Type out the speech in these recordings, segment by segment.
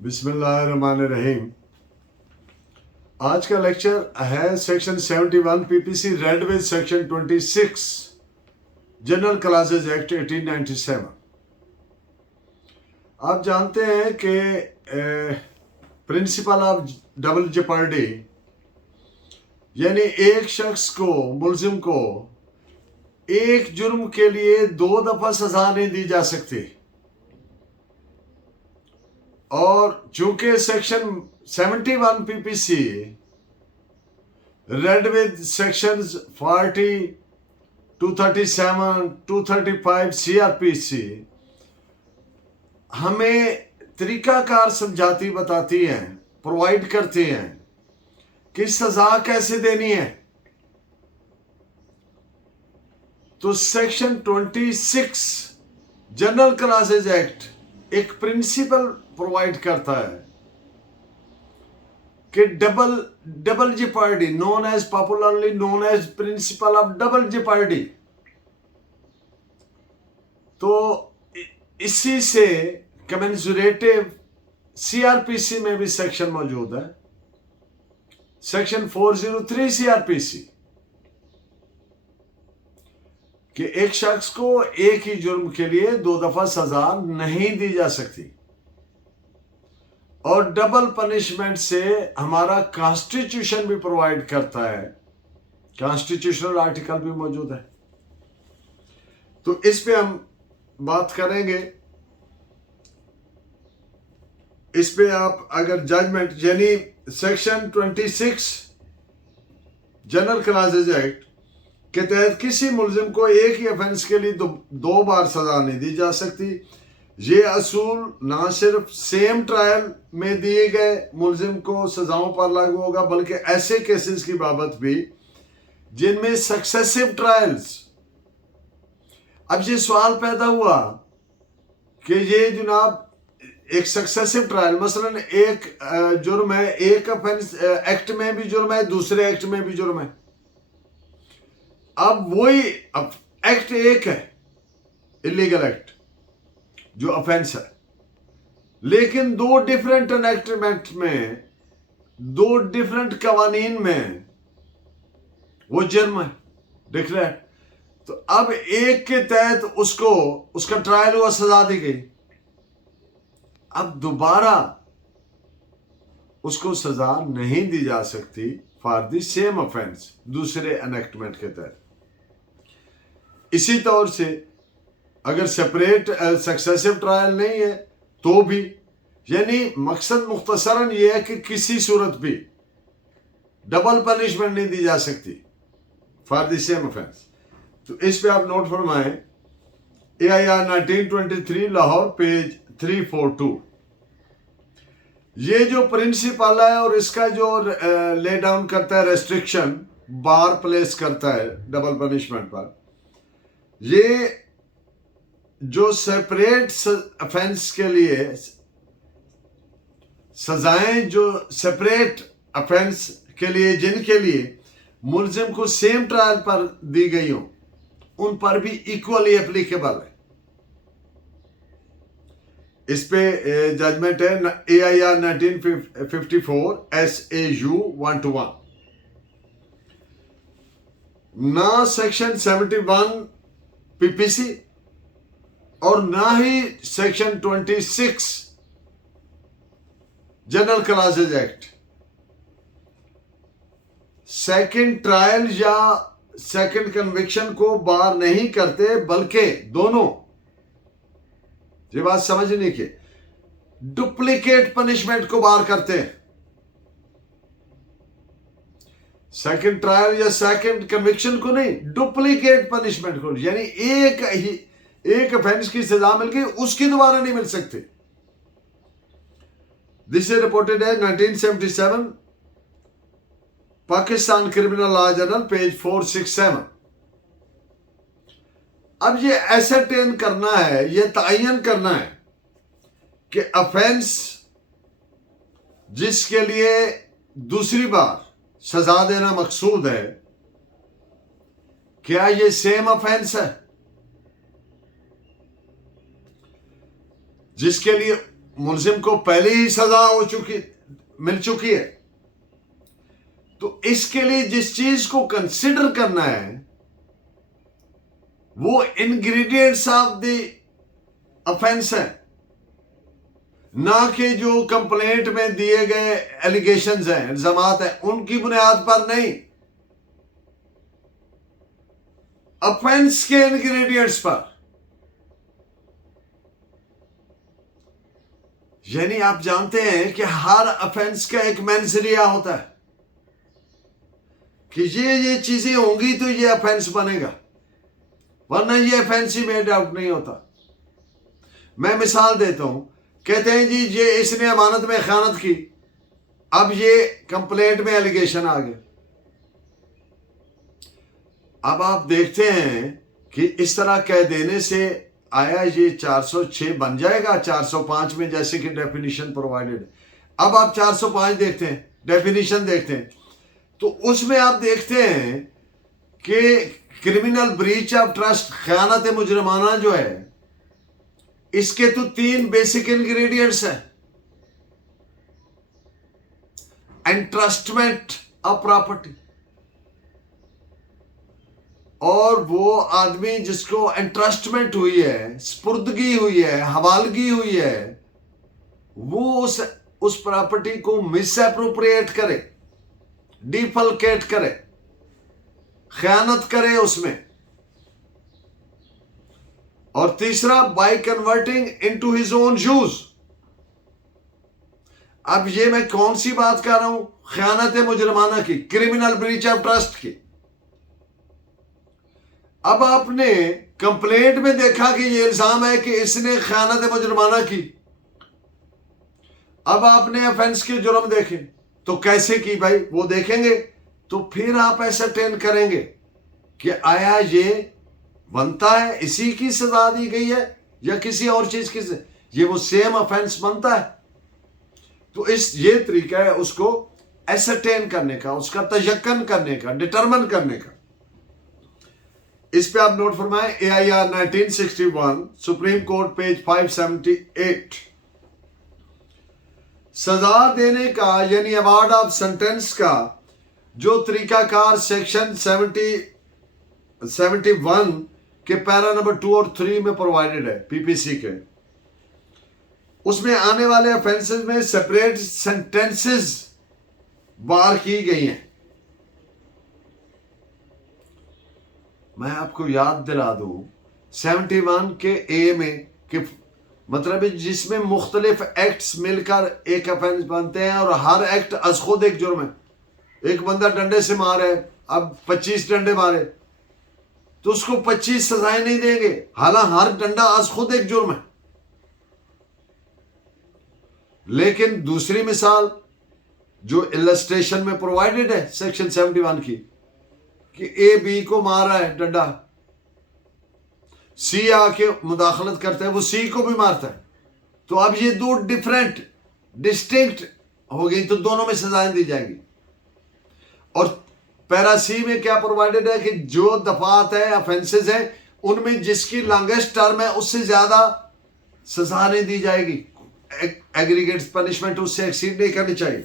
बिस्मिल्लाहिर्रहमानिर्रहीम। आज का लेक्चर है section 71 PPC read with section 26 general clauses act 1897। आप जानते हैं कि प्रिंसिपल ऑफ डबल जेपर्डी यानी एक शख्स को, मुलजिम को एक जुर्म के लिए 2 दफा सजा नहीं दी जा सकती। और चूंकि section 71 PPC read with sections 40, 237, 235 CrPC हमें तरीकाकार समझाती बताती हैं, प्रोवाइड करती हैं कि सजा कैसे देनी है। तो सेक्शन 26 जनरल क्लासेस एक्ट एक प्रिंसिपल प्रोवाइड करता है कि double jeopardy, known as popularly known as principle of double jeopardy. तो इसी से कमेंसुरेटिव सीआरपीसी में भी सेक्शन मौजूद है, सेक्शन 403 सीआरपीसी, कि एक शख्स को एक ही जुर्म के लिए 2 दफा सजा नहीं दी जा सकती। और डबल पनिशमेंट से हमारा कॉन्स्टिट्यूशन भी प्रोवाइड करता है, कॉन्स्टिट्यूशनल आर्टिकल भी मौजूद है। तो इस पे हम बात करेंगे। इस पे आप अगर जजमेंट यानी सेक्शन 26 जनरल क्लासेस एक्ट के तहत किसी मुलजिम को एक ही ऑफेंस के लिए 2 बार सजा नहीं दी जा सकती। ये असूल ना सिर्फ सेम ट्रायल में दिए गए मुलजिम को सजाओं पर लागू होगा, बल्कि ऐसे केसेस की बाबत भी जिनमें सक्सेसिव ट्रायल्स। अब ये सवाल पैदा हुआ कि ये जनाब एक सक्सेसिव ट्रायल, मसलन एक जुर्म है, एक ऑफेंस एक्ट में भी जुर्म है, दूसरे एक्ट में भी जुर्म है। अब वही एक्ट एक है, इलीगल एक्ट जो ऑफेंस है, लेकिन 2 डिफरेंट एनेक्टमेंट में, 2 डिफरेंट कवानीन में वो जुर्म है डिक्लेयर। तो अब एक के तहत उसका ट्रायल हुआ, सजा दी गई। अब दोबारा उसको सजा नहीं दी जा सकती फॉर द सेम ऑफेंस दूसरे एनेक्टमेंट के तहत। इसी तौर से अगर सेपरेट सक्सेसिव ट्रायल नहीं है तो भी, यानी मकसद मुख्तसरन यह है कि किसी सूरत भी डबल पनिशमेंट नहीं दी जा सकती फॉर द सेम ऑफेंस। तो इस पे आप नोट फरमाएं, AIR 1923 लाहौर पेज 342। ये जो प्रिंसिपल है और इसका जो ले डाउन करता है रेस्ट्रिक्शन, बार प्लेस करता है डबल पनिशमेंट पर, ये जो सेपरेट ऑफेंस के लिए सजाएं, जो सेपरेट ऑफेंस के लिए जिनके लिए मुलजिम को सेम ट्रायल पर दी गई हो, उन पर भी इक्वली एप्लीकेबल है। इस पे जजमेंट है AIR 1954 SAU 121। ना सेक्शन 71 पीपीसी और ना ही section 26 general clauses act second trial या सेकंड कन्विक्शन को बार नहीं करते, बल्कि दोनों, ये बात समझने की, डुप्लीकेट पनिशमेंट को बार करते हैं। सेकंड ट्रायल या सेकंड कन्विक्शन को नहीं, डुप्लीकेट पनिशमेंट को, यानी एक ऑफेंस की सजा मिल गई, उसकी दोबारा नहीं मिल सकती। दिस इज रिपोर्टेड है 1977 Pakistan criminal law journal page 467। अब ये एसरटेन करना है, ये तयन करना है कि ऑफेंस जिसके लिए दूसरी बार सजा देना मकसूद है, क्या ये सेम ऑफेंस है जिसके लिए मुलजिम को पहले ही सजा मिल चुकी है। तो इसके लिए जिस चीज को कंसिडर करना है वो इंग्रेडिएंट्स ऑफ द ऑफेंस है, ना कि जो कंप्लेंट में दिए गए एलिगेशंस हैं, इल्जामात हैं, उनकी बुनियाद पर नहीं, ऑफेंस के इंग्रेडिएंट्स पर। यानी आप जानते हैं कि हर ऑफेंस का एक मेंजरिया होता है कि ये चीजें होंगी तो ये ऑफेंस बनेगा, वरना ये ऑफेंस ही मेड आउट नहीं होता। मैं मिसाल देता हूं, कहते हैं जी ये इसने अमानत में खयानत की, अब ये कंप्लेंट में एलिगेशन आ गया। अब आप देखते हैं कि इस तरह कह देने से आया ये 406 बन जाएगा 405 में, जैसे कि डेफिनेशन प्रोवाइडेड। अब आप 405 देखते हैं, डेफिनेशन देखते हैं, तो उसमें आप देखते हैं कि क्रिमिनल ब्रीच ऑफ ट्रस्ट, खयानत मुजरमाना जो है, इसके तो 3 बेसिक इंग्रेडिएंट्स हैं। एंट्रस्टमेंट ऑफ प्रॉपर्टी, और वो आदमी जिसको एंट्रस्टमेंट हुई है, स्पुर्दगी हुई है, हवालगी हुई है, वो उस प्रॉपर्टी को मिसएप्रोप्रिएट करे, डिफलकेट करे, खयानत करे उसमें। और तीसरा, by converting into his own use. अब ये मैं कौन सी बात कर रहा हूं? खयानत मुजरमाना की, क्रिमिनल ब्रीच ऑफ ट्रस्ट की। अब आपने कंप्लेंट में देखा कि ये इल्जाम है कि इसने खयानत मुजरमाना की, अब आपने ऑफेंस के जुर्म देखे, तो कैसे की भाई वो देखेंगे, तो फिर आप एसरटेन करेंगे कि आया ये बनता है, इसी की सजा दी गई है या किसी और चीज की, ये वो सेम ऑफेंस बनता है। तो ये तरीका है उसको एसरटेन करने का, उसका तयक्कन करने का, डिटरमिन करने का। इस पे आप नोट फरमाएं, AIR 1961 सुप्रीम कोर्ट पेज 578। सजा देने का यानी अवार्ड ऑफ सेंटेंस का जो तरीकाकार सेक्शन 71 के पैरा नंबर 2 और 3 में प्रोवाइडेड है, PPC के, उसमें आने वाले ऑफेंसेस में सेपरेट सेंटेंसेस बार की गई हैं। मैं आपको याद दिला दूं, 71 के A में कि मतलब जिसमें मुख्तलिफ एक्ट्स मिलकर एक ऑफेंस बनते हैं और हर एक्ट अज खुद एक जुर्म है। एक बंदा डंडे से मारे, अब 25 डंडे मारे, तो उसको 25 सजाएं नहीं देंगे, हालांकि हर डंडा अज खुद एक जुर्म है। लेकिन दूसरी मिसाल जो इलस्ट्रेशन में प्रोवाइडेड है सेक्शन 71 की, कि A B को मार रहा है डंडा, C आके मुदाखलत करता है, वो C को भी मारता है, तो अब ये 2 डिफरेंट डिस्टिंक्ट हो गई, तो दोनों में सजाएं दी जाएंगी। और पैरा C में क्या प्रोवाइडेड है कि जो दफात है, ऑफेंसेस हैं, उनमें जिसकी लॉन्गेस्ट टर्म है उससे ज्यादा सजा नहीं दी जाएगी, एग्रीगेट पनिशमेंट उससे एक्सीड नहीं करनी चाहिए।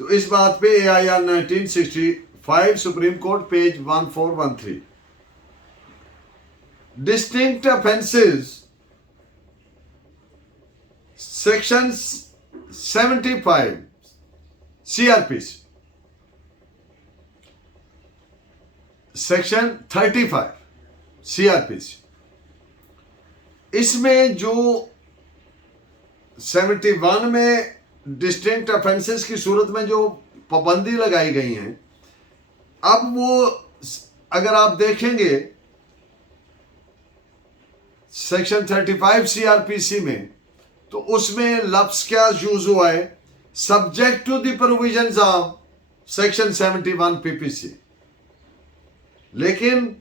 तो इस बात पे AIR 1965 supreme court page 1413। Distinct offences section 75 CRPC, section 35 CRPC, इसमें जो 71 में डिस्टिंक्ट ऑफेंसेस की सूरत में जो पाबंदी लगाई गई हैं, अब वो अगर आप देखेंगे सेक्शन 35 CRPC में, तो उसमें लफ्ज क्या यूज हुआ है? Subject to the provisions of section 71 PPC। लेकिन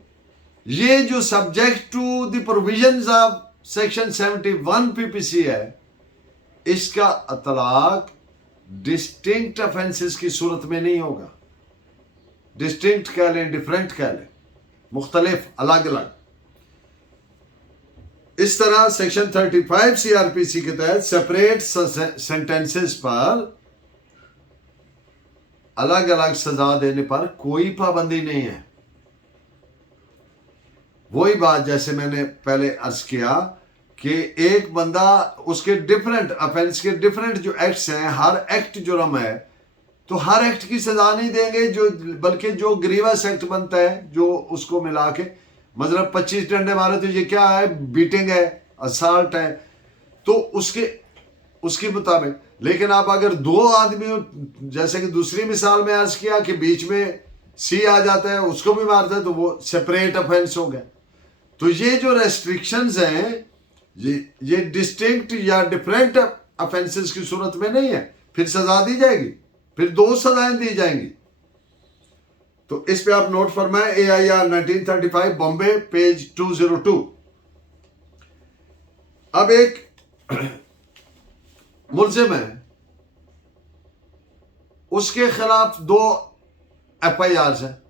ये जो subject to the provisions of section 71 PPC है, इसका अतलाक डिस्टिंक्ट ऑफेंसेस की सूरत में नहीं होगा। डिस्टिंक्ट कह लें, डिफरेंट कह लें, मुख्तलिफ, अलग अलग। इस तरह सेक्शन 35 सीआरपीसी के तहत सेपरेट सेंटेंसेस पर अलग अलग सजा देने पर कोई पाबंदी नहीं है। वही बात जैसे मैंने पहले अर्ज किया कि एक बंदा उसके डिफरेंट ऑफेंस के डिफरेंट जो एक्ट्स हैं, हर एक्ट जुर्म है, तो हर एक्ट की सजा नहीं देंगे, जो बल्कि जो ग्रीवस एक्ट बनता है जो उसको मिला के, मतलब 25 डंडे मारे तो ये क्या है, बीटिंग है, असाल्ट है, तो उसके मुताबिक। लेकिन आप अगर दो आदमी, जैसे कि दूसरी मिसाल में अर्ज किया कि बीच में सी आ जाता है, उसको भी मारता है, तो वो सेपरेट ऑफेंस हो गया। तो ये जो रेस्ट्रिक्शंस हैं ये डिस्टिंक्ट या डिफरेंट ऑफेंसेस की सूरत में नहीं है, फिर सजा दी जाएगी, फिर 2 सजाएं दी जाएंगी। तो इस पे आप नोट फरमाएं, AIR 1935 बॉम्बे पेज 202। अब एक मुल्जिम है, उसके खिलाफ 2 FIRs हैं,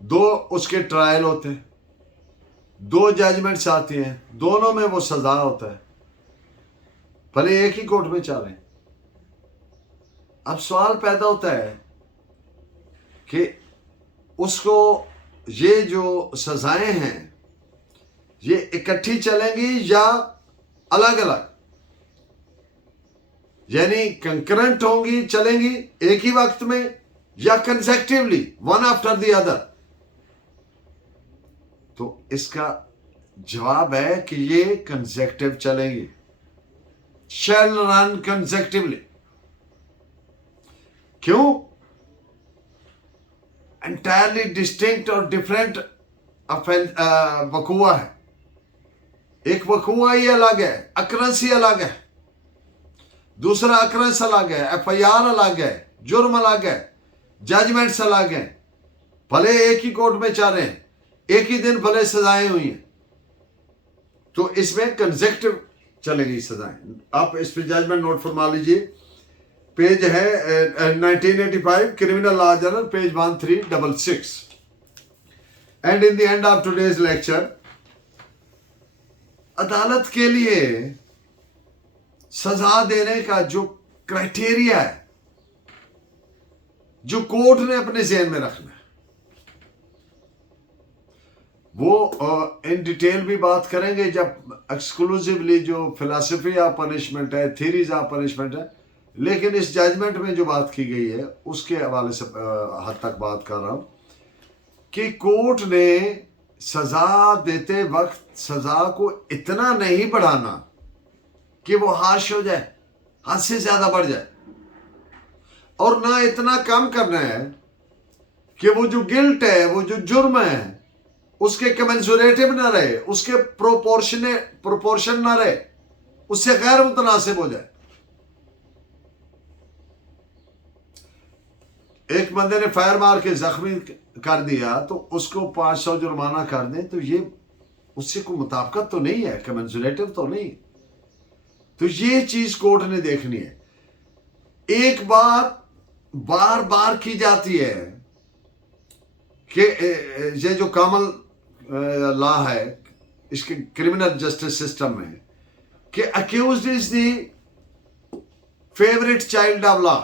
2 उसके ट्रायल होते हैं, 2 जजमेंट्स आती हैं, दोनों में वो सजा होता है, भले एक ही कोर्ट में चलें। अब सवाल पैदा होता है कि उसको ये जो सजाएं हैं ये इकट्ठी चलेंगी या अलग अलग, यानी कंकरेंट होंगी, चलेंगी एक ही वक्त में, या consecutively one after the other. तो इसका जवाब है कि ये कंसेक्टिव चलेंगी, शैल रन कंसेक्टिवली। क्यों? एंटायरली डिस्टिंक्ट और डिफरेंट वकूआ है। एक वकूआ ही अलग है, अक्रंस ही अलग है, दूसरा अक्रंस अलग है, FIR अलग है, जुर्म अलग है, जजमेंट्स अलग हैं, भले एक ही कोर्ट में चल रहे हैं, एक ही दिन भले सजाएं हुई हैं, तो इसमें कंसेक्टिव चलेगी सजाएं। आप इस पर जजमेंट नोट फरमा लीजिए, पेज है 1985 criminal law journal page 1366। And in the end of today's lecture, अदालत के लिए सजा देने का जो क्राइटेरिया है, जो कोर्ट ने अपने ज़हन में रखना है, वो इन डिटेल भी बात करेंगे जब एक्सक्लूसिवली जो फिलॉसफी ऑफ पनिशमेंट है, थ्योरीज ऑफ पनिशमेंट है। लेकिन इस जजमेंट में जो बात की गई है उसके हवाले से हद तक बात कर रहा हूं कि कोर्ट ने सजा देते वक्त सजा को इतना नहीं बढ़ाना कि वो हाश हो जाए, हद से ज्यादा बढ़ जाए, और ना इतना कम करना है कि वो जो गिल्ट है, वो जो जुर्म है, उसके कमेंसुरेटिव ना रहे, उसके प्रोपोर्शन ना रहे, उससे गैर मुतनासिब हो जाए। एक बंदे ने फायर मार के जख्मी कर दिया तो उसको 500 जुर्माना कर दें, तो ये उससे कोई मुताबिकत तो नहीं है, कमेंसुरेटिव तो नहीं। तो ये चीज कोर्ट ने देखनी है। एक बात बार बार की जाती है कि ये जो कॉमन लॉ है इसके क्रिमिनल जस्टिस सिस्टम में कि accused is the favourite child of law.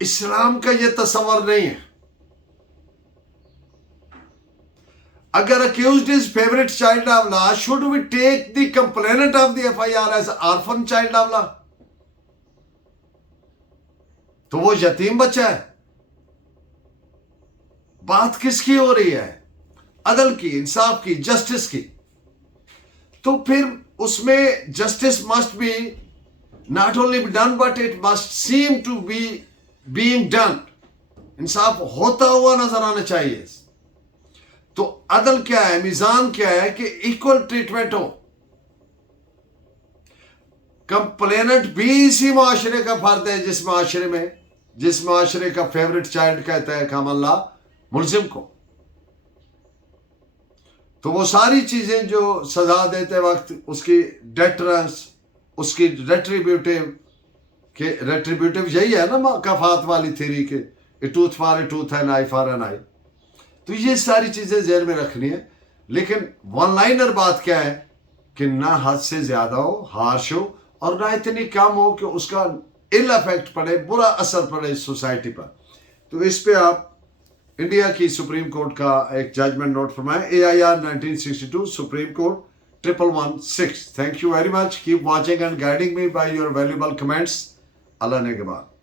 इस्लाम का यह तस्वर नहीं है। अगर accused is favourite child of law, should we take the complainant of the FIR as orphan child of law? तो वो यतीम बच्चा है। बात किसकी हो रही है? अदल की, इंसाफ की, जस्टिस की। तो फिर उसमें justice must be not only done but it must seem to be being done. इंसाफ होता हुआ नजर आना चाहिए। तो अदल क्या है, मीजान क्या है कि इक्वल ट्रीटमेंट हो। कंप्लेनेंट भी इसी माशरे का फर्द है जिस माशरे का फेवरेट चाइल्ड कहता है कॉमन लॉ मुल्जिम को। तो वो सारी चीजें जो सजा देते वक्त उसकी डेटरेंस, उसकी रेट्रीब्यूटिव यही है ना कफात वाली थ्योरी के, a tooth for a tooth, an eye for an eye. तो ये सारी चीजें जहन में रखनी है। लेकिन वन लाइनर बात क्या है कि ना हद से ज्यादा हो, हार्श हो, और ना इतनी कम हो कि उसका इल इफेक्ट पड़े, बुरा असर पड़े सोसाइटी पर। तो इस पे आप इंडिया की सुप्रीम कोर्ट का एक जजमेंट नोट फरमाएं, AIR 1962 supreme court 1116। Thank you very much. Keep watching and guiding me by your valuable comments. अल्लाह ने के बाद।